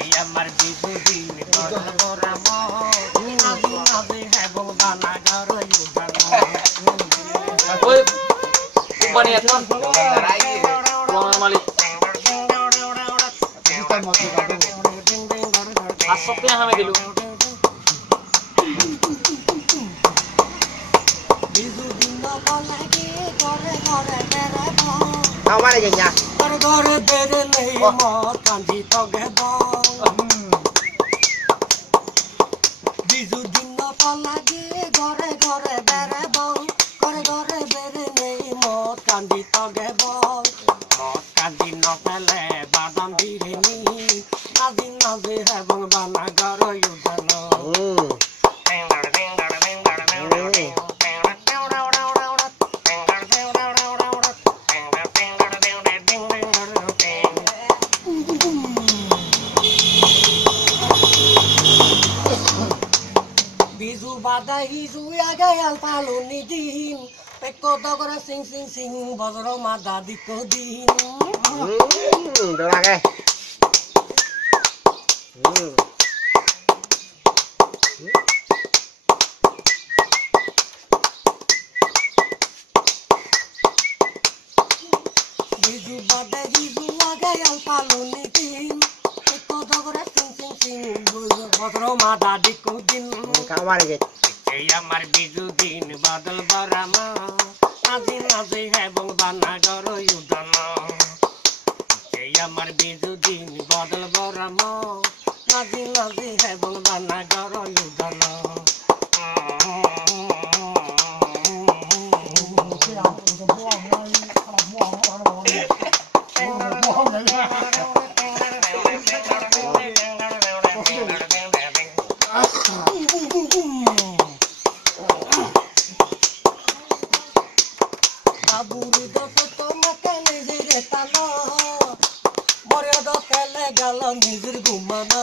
এই আমার বিজুদিন বদল বরাম নাজি নাজি এবং বানা ঘর উঠানো ওই কোম্পানি এখন মালিক আর সপ্তাহে হামে দিল Mari ke nya. Gore bere nei mor kanji toge bo. Bizu dinno palagi gore gore bere bo. Gore bere nei mor kanji toge bo. Mor kanji no pele badam bireni. Nazi nazi hebong bana garo yudano. Bizu badai hizu aga al paluni din pekko dogora sing sing sing bozro mada dikko din Được là cái. Bizu badai hizu aga al paluni din pekko dogora sing sing sing bozro mada dikko din Kau mari ke. এই আমার বিজুদিন বদল বরাম নাজি নাজি এবং বানা ঘর উঠানো এই আমার বিজুদিন বদল বরাম নাজি নাজি এবং বানা ঘর উঠানো Aburi do to makale jere talo Moryo do tele galo nizir gumana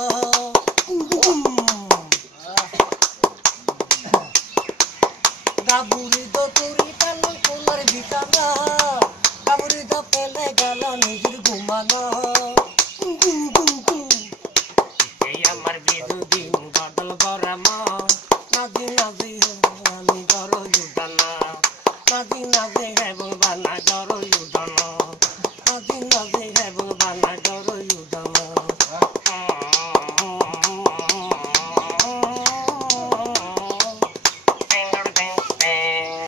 Gaburi do turi talo kolar bitana Gaburi do tele galo nizir gumana Ei amar bijudiin badal gorama Nazi nazi ani garo yudana Nazi nazi hebong bana garo yudana